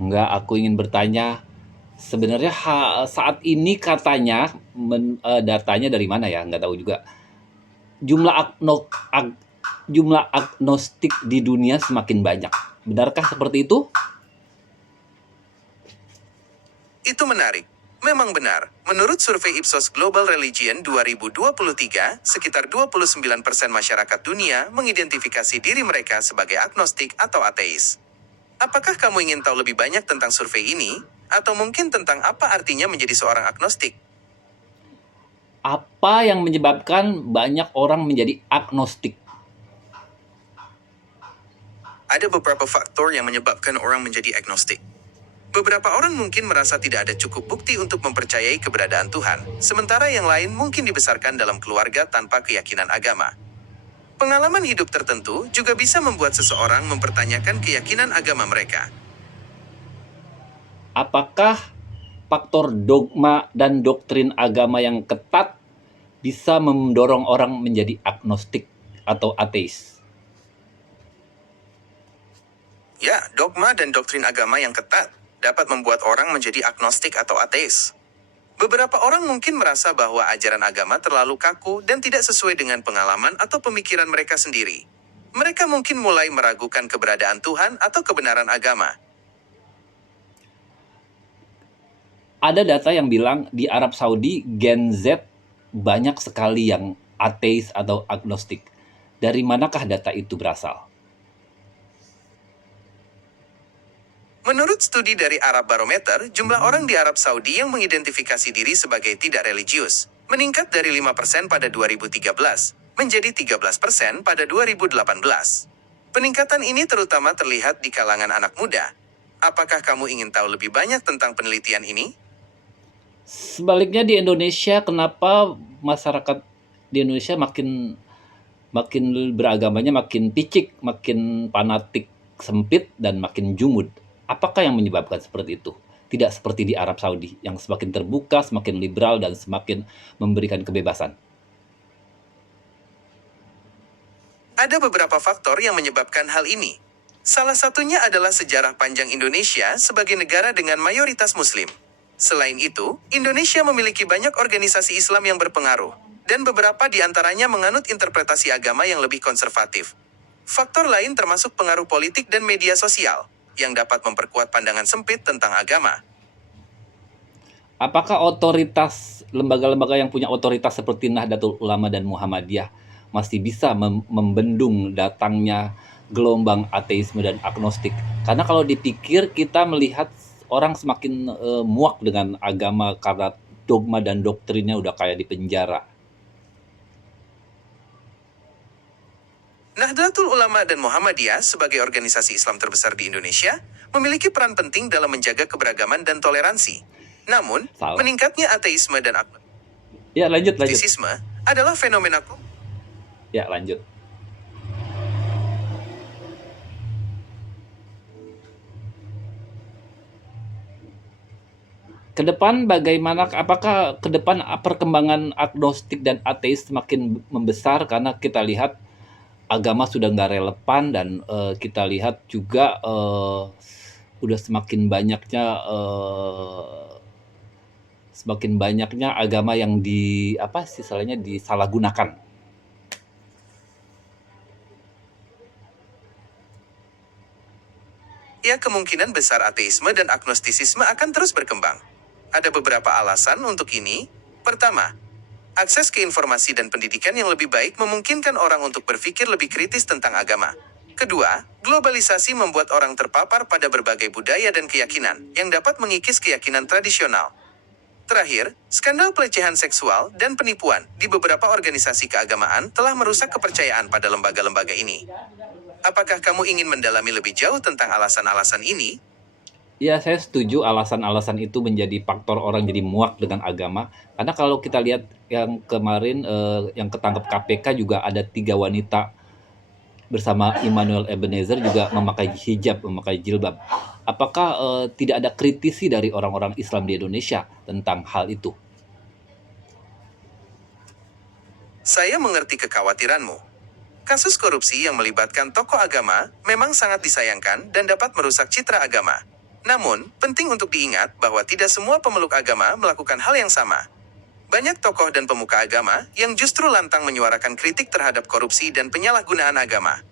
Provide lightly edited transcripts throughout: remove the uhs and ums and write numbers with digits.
Enggak, aku ingin bertanya, sebenarnya saat ini katanya, datanya dari mana ya, nggak tahu juga, jumlah jumlah agnostik di dunia semakin banyak. Benarkah seperti itu? Itu menarik. Memang benar, menurut survei Ipsos Global Religion 2023, sekitar 29% masyarakat dunia mengidentifikasi diri mereka sebagai agnostik atau ateis. Apakah kamu ingin tahu lebih banyak tentang survei ini? Atau mungkin tentang apa artinya menjadi seorang agnostik? Apa yang menyebabkan banyak orang menjadi agnostik? Ada beberapa faktor yang menyebabkan orang menjadi agnostik. Beberapa orang mungkin merasa tidak ada cukup bukti untuk mempercayai keberadaan Tuhan, sementara yang lain mungkin dibesarkan dalam keluarga tanpa keyakinan agama. Pengalaman hidup tertentu juga bisa membuat seseorang mempertanyakan keyakinan agama mereka. Apakah faktor dogma dan doktrin agama yang ketat bisa mendorong orang menjadi agnostik atau ateis? Ya, dogma dan doktrin agama yang ketat dapat membuat orang menjadi agnostik atau ateis. Beberapa orang mungkin merasa bahwa ajaran agama terlalu kaku dan tidak sesuai dengan pengalaman atau pemikiran mereka sendiri. Mereka mungkin mulai meragukan keberadaan Tuhan atau kebenaran agama. Ada data yang bilang di Arab Saudi Gen Z banyak sekali yang ateis atau agnostik. Dari manakah data itu berasal? Menurut studi dari Arab Barometer, jumlah orang di Arab Saudi yang mengidentifikasi diri sebagai tidak religius meningkat dari 5% pada 2013 menjadi 13% pada 2018. Peningkatan ini terutama terlihat di kalangan anak muda. Apakah kamu ingin tahu lebih banyak tentang penelitian ini? Sebaliknya di Indonesia, kenapa masyarakat di Indonesia makin makin beragamanya makin picik, makin fanatik, sempit, dan makin jumud? Apakah yang menyebabkan seperti itu? Tidak seperti di Arab Saudi yang semakin terbuka, semakin liberal, dan semakin memberikan kebebasan. Ada beberapa faktor yang menyebabkan hal ini. Salah satunya adalah sejarah panjang Indonesia sebagai negara dengan mayoritas Muslim. Selain itu, Indonesia memiliki banyak organisasi Islam yang berpengaruh, dan beberapa di antaranya menganut interpretasi agama yang lebih konservatif. Faktor lain termasuk pengaruh politik dan media sosial, yang dapat memperkuat pandangan sempit tentang agama. Apakah otoritas lembaga-lembaga yang punya otoritas seperti Nahdlatul Ulama dan Muhammadiyah masih bisa membendung datangnya gelombang ateisme dan agnostik? Karena kalau dipikir kita melihat orang semakin muak dengan agama karena dogma dan doktrinnya udah kayak di penjara. Nahdlatul Ulama dan Muhammadiyah sebagai organisasi Islam terbesar di Indonesia, memiliki peran penting dalam menjaga keberagaman dan toleransi. Namun, Salah. meningkatnya ateisme dan Ya, lanjut. agnostisisme adalah fenomena Ya, lanjut. Ke depan bagaimana, apakah ke depan perkembangan agnostik dan ateis semakin membesar karena kita lihat agama sudah nggak relevan dan kita lihat juga udah semakin banyaknya agama yang istilahnya disalahgunakan. Ya, kemungkinan besar ateisme dan agnostisisme akan terus berkembang. Ada beberapa alasan untuk ini. Pertama, akses ke informasi dan pendidikan yang lebih baik memungkinkan orang untuk berpikir lebih kritis tentang agama. Kedua, globalisasi membuat orang terpapar pada berbagai budaya dan keyakinan yang dapat mengikis keyakinan tradisional. Terakhir, skandal pelecehan seksual dan penipuan di beberapa organisasi keagamaan telah merusak kepercayaan pada lembaga-lembaga ini. Apakah kamu ingin mendalami lebih jauh tentang alasan-alasan ini? Ya, saya setuju alasan-alasan itu menjadi faktor orang jadi muak dengan agama. Karena kalau kita lihat yang kemarin yang ketangkep KPK juga ada 3 wanita bersama Immanuel Ebenezer juga memakai hijab, memakai jilbab. Apakah tidak ada kritisi dari orang-orang Islam di Indonesia tentang hal itu? Saya mengerti kekhawatiranmu. Kasus korupsi yang melibatkan tokoh agama memang sangat disayangkan dan dapat merusak citra agama. Namun, penting untuk diingat bahwa tidak semua pemeluk agama melakukan hal yang sama. Banyak tokoh dan pemuka agama yang justru lantang menyuarakan kritik terhadap korupsi dan penyalahgunaan agama.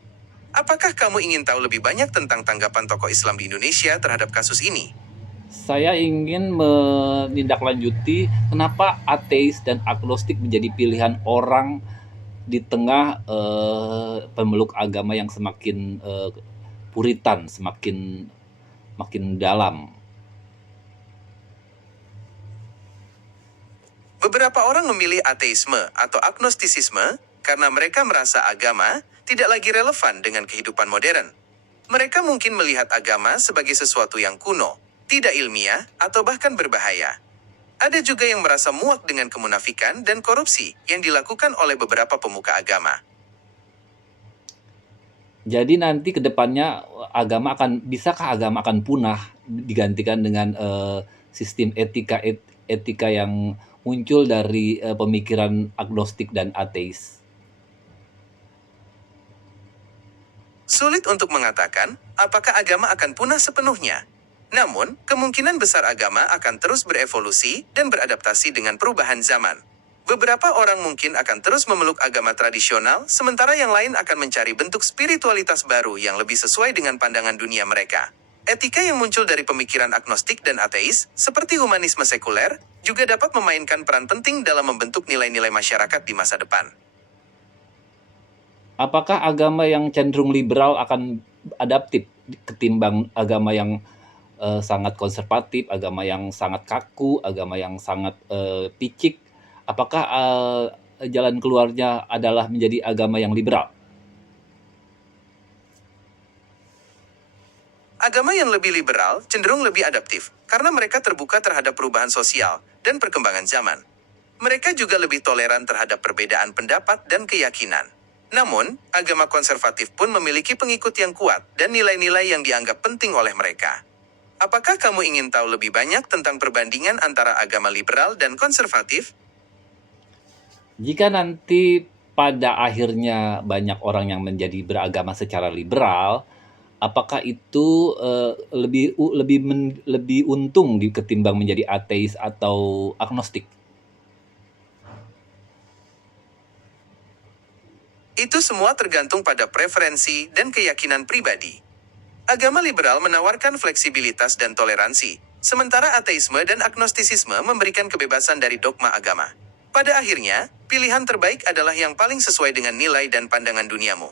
Apakah kamu ingin tahu lebih banyak tentang tanggapan tokoh Islam di Indonesia terhadap kasus ini? Saya ingin menindaklanjuti kenapa ateis dan agnostik menjadi pilihan orang di tengah pemeluk agama yang semakin puritan, semakin makin dalam. Beberapa orang memilih ateisme atau agnostisisme karena mereka merasa agama tidak lagi relevan dengan kehidupan modern. Mereka mungkin melihat agama sebagai sesuatu yang kuno, tidak ilmiah, atau bahkan berbahaya. Ada juga yang merasa muak dengan kemunafikan dan korupsi yang dilakukan oleh beberapa pemuka agama. Jadi nanti ke depannya bisakah agama akan punah digantikan dengan sistem etika yang muncul dari pemikiran agnostik dan ateis? Sulit untuk mengatakan apakah agama akan punah sepenuhnya. Namun, kemungkinan besar agama akan terus berevolusi dan beradaptasi dengan perubahan zaman. Beberapa orang mungkin akan terus memeluk agama tradisional, sementara yang lain akan mencari bentuk spiritualitas baru yang lebih sesuai dengan pandangan dunia mereka. Etika yang muncul dari pemikiran agnostik dan ateis, seperti humanisme sekuler, juga dapat memainkan peran penting dalam membentuk nilai-nilai masyarakat di masa depan. Apakah agama yang cenderung liberal akan adaptif ketimbang agama yang sangat konservatif, agama yang sangat kaku, agama yang sangat picik? Apakah jalan keluarnya adalah menjadi agama yang liberal? Agama yang lebih liberal cenderung lebih adaptif karena mereka terbuka terhadap perubahan sosial dan perkembangan zaman. Mereka juga lebih toleran terhadap perbedaan pendapat dan keyakinan. Namun, agama konservatif pun memiliki pengikut yang kuat dan nilai-nilai yang dianggap penting oleh mereka. Apakah kamu ingin tahu lebih banyak tentang perbandingan antara agama liberal dan konservatif? Jika nanti pada akhirnya banyak orang yang menjadi beragama secara liberal, apakah itu lebih untung ketimbang menjadi ateis atau agnostik? Itu semua tergantung pada preferensi dan keyakinan pribadi. Agama liberal menawarkan fleksibilitas dan toleransi, sementara ateisme dan agnostisisme memberikan kebebasan dari dogma agama. Pada akhirnya, pilihan terbaik adalah yang paling sesuai dengan nilai dan pandangan duniamu.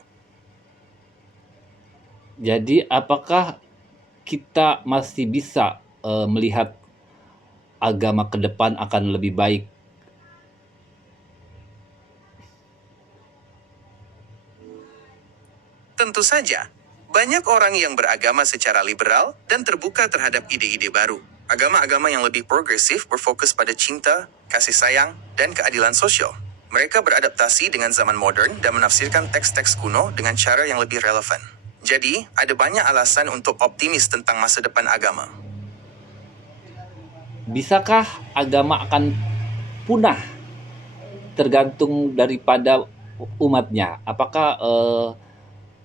Jadi apakah kita masih bisa melihat agama ke depan akan lebih baik? Tentu saja, banyak orang yang beragama secara liberal dan terbuka terhadap ide-ide baru. Agama-agama yang lebih progresif berfokus pada cinta, kasih sayang, dan keadilan sosial. Mereka beradaptasi dengan zaman modern dan menafsirkan teks-teks kuno dengan cara yang lebih relevan. Jadi, ada banyak alasan untuk optimis tentang masa depan agama. Bisakah agama akan punah tergantung daripada umatnya? Apakah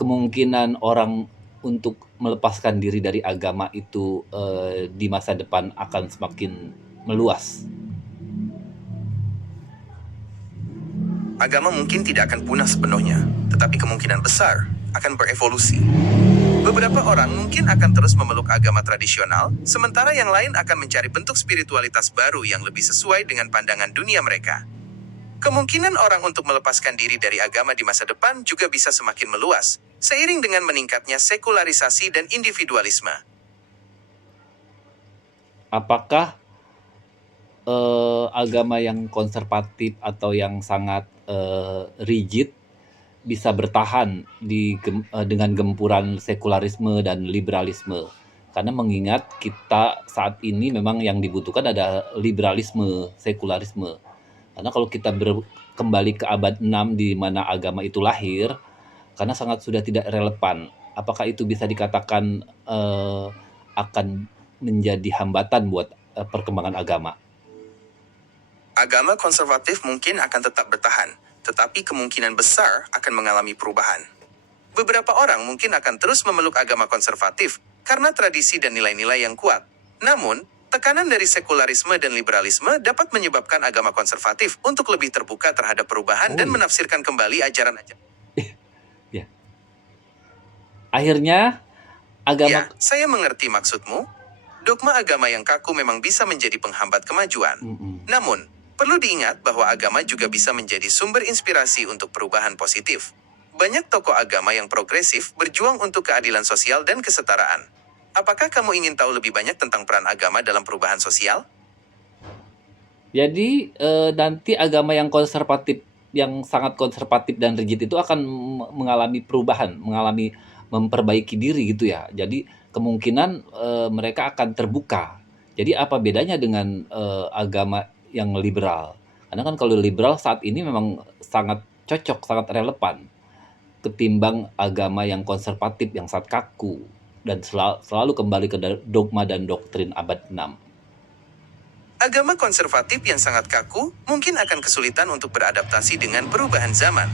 kemungkinan orang untuk melepaskan diri dari agama itu di masa depan akan semakin meluas? Agama mungkin tidak akan punah sepenuhnya, tetapi kemungkinan besar akan berevolusi. Beberapa orang mungkin akan terus memeluk agama tradisional, sementara yang lain akan mencari bentuk spiritualitas baru yang lebih sesuai dengan pandangan dunia mereka. Kemungkinan orang untuk melepaskan diri dari agama di masa depan juga bisa semakin meluas, seiring dengan meningkatnya sekularisasi dan individualisme. Apakah agama yang konservatif atau yang sangat rigid bisa bertahan dengan gempuran sekularisme dan liberalisme? Karena mengingat kita saat ini memang yang dibutuhkan ada liberalisme, sekularisme. Karena kalau kita kembali ke abad 6 di mana agama itu lahir, karena sangat sudah tidak relevan. Apakah itu bisa dikatakan akan menjadi hambatan buat perkembangan agama? Agama konservatif mungkin akan tetap bertahan, tetapi kemungkinan besar akan mengalami perubahan. Beberapa orang mungkin akan terus memeluk agama konservatif karena tradisi dan nilai-nilai yang kuat. Namun, tekanan dari sekularisme dan liberalisme dapat menyebabkan agama konservatif untuk lebih terbuka terhadap perubahan Oh dan iya. menafsirkan kembali ajaran-ajaran. Ya. Akhirnya agama. Ya, saya mengerti maksudmu. Dogma agama yang kaku memang bisa menjadi penghambat kemajuan. Mm-mm. Namun, perlu diingat bahwa agama juga bisa menjadi sumber inspirasi untuk perubahan positif. Banyak tokoh agama yang progresif berjuang untuk keadilan sosial dan kesetaraan. Apakah kamu ingin tahu lebih banyak tentang peran agama dalam perubahan sosial? Jadi nanti agama yang konservatif, yang sangat konservatif dan rigid itu akan mengalami perubahan, mengalami memperbaiki diri gitu ya. Jadi kemungkinan mereka akan terbuka. Jadi apa bedanya dengan agama yang liberal? Karena kan kalau liberal saat ini memang sangat cocok, sangat relevan ketimbang agama yang konservatif, yang sangat kaku dan selalu kembali ke dogma dan doktrin abad 6. Agama konservatif yang sangat kaku mungkin akan kesulitan untuk beradaptasi dengan perubahan zaman.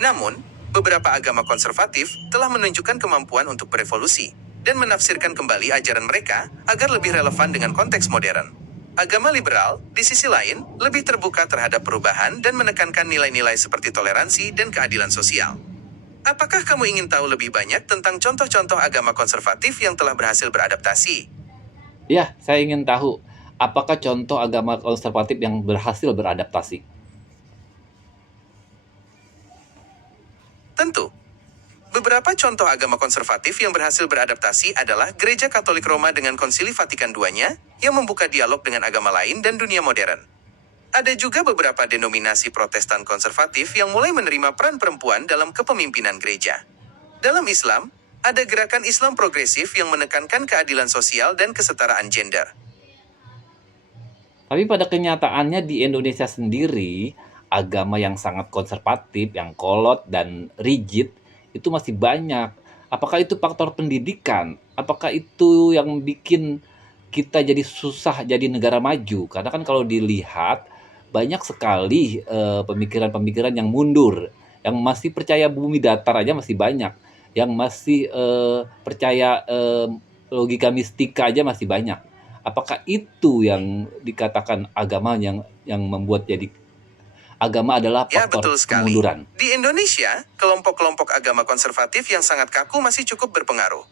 Namun, beberapa agama konservatif telah menunjukkan kemampuan untuk berevolusi dan menafsirkan kembali ajaran mereka agar lebih relevan dengan konteks modern. Agama liberal, di sisi lain, lebih terbuka terhadap perubahan dan menekankan nilai-nilai seperti toleransi dan keadilan sosial. Apakah kamu ingin tahu lebih banyak tentang contoh-contoh agama konservatif yang telah berhasil beradaptasi? Ya, saya ingin tahu, apakah contoh agama konservatif yang berhasil beradaptasi? Tentu. Beberapa contoh agama konservatif yang berhasil beradaptasi adalah Gereja Katolik Roma dengan Konsili Vatikan II-nya, yang membuka dialog dengan agama lain dan dunia modern. Ada juga beberapa denominasi Protestan konservatif yang mulai menerima peran perempuan dalam kepemimpinan gereja. Dalam Islam, ada gerakan Islam progresif yang menekankan keadilan sosial dan kesetaraan gender. Tapi pada kenyataannya di Indonesia sendiri, agama yang sangat konservatif, yang kolot dan rigid itu masih banyak. Apakah itu faktor pendidikan? Apakah itu yang bikin kita jadi susah jadi negara maju? Karena kan kalau dilihat banyak sekali pemikiran-pemikiran yang mundur, yang masih percaya bumi datar aja masih banyak, yang masih percaya logika mistika aja masih banyak. Apakah itu yang dikatakan agama yang membuat jadi agama adalah Ya, faktor betul sekali. kemunduran? Di Indonesia, kelompok-kelompok agama konservatif yang sangat kaku masih cukup berpengaruh.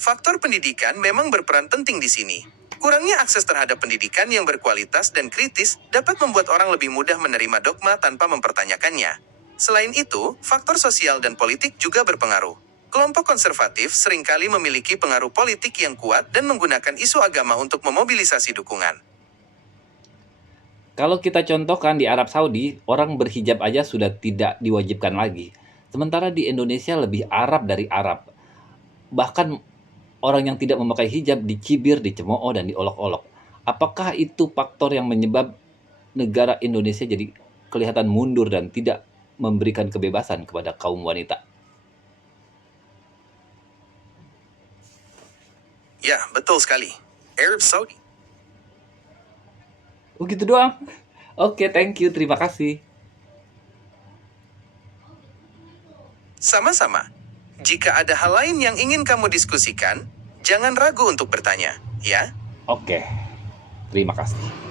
Faktor pendidikan memang berperan penting di sini. Kurangnya akses terhadap pendidikan yang berkualitas dan kritis dapat membuat orang lebih mudah menerima dogma tanpa mempertanyakannya. Selain itu, faktor sosial dan politik juga berpengaruh. Kelompok konservatif seringkali memiliki pengaruh politik yang kuat dan menggunakan isu agama untuk memobilisasi dukungan. Kalau kita contohkan di Arab Saudi, orang berhijab aja sudah tidak diwajibkan lagi. Sementara di Indonesia lebih Arab dari Arab. Bahkan orang yang tidak memakai hijab dicibir, dicemooh, dan diolok-olok. Apakah itu faktor yang menyebab negara Indonesia jadi kelihatan mundur dan tidak memberikan kebebasan kepada kaum wanita? Ya, betul sekali. Arab Saudi. Oh gitu doang? Oke, thank you. Terima kasih. Sama-sama. Jika ada hal lain yang ingin kamu diskusikan, jangan ragu untuk bertanya, ya? Oke, terima kasih.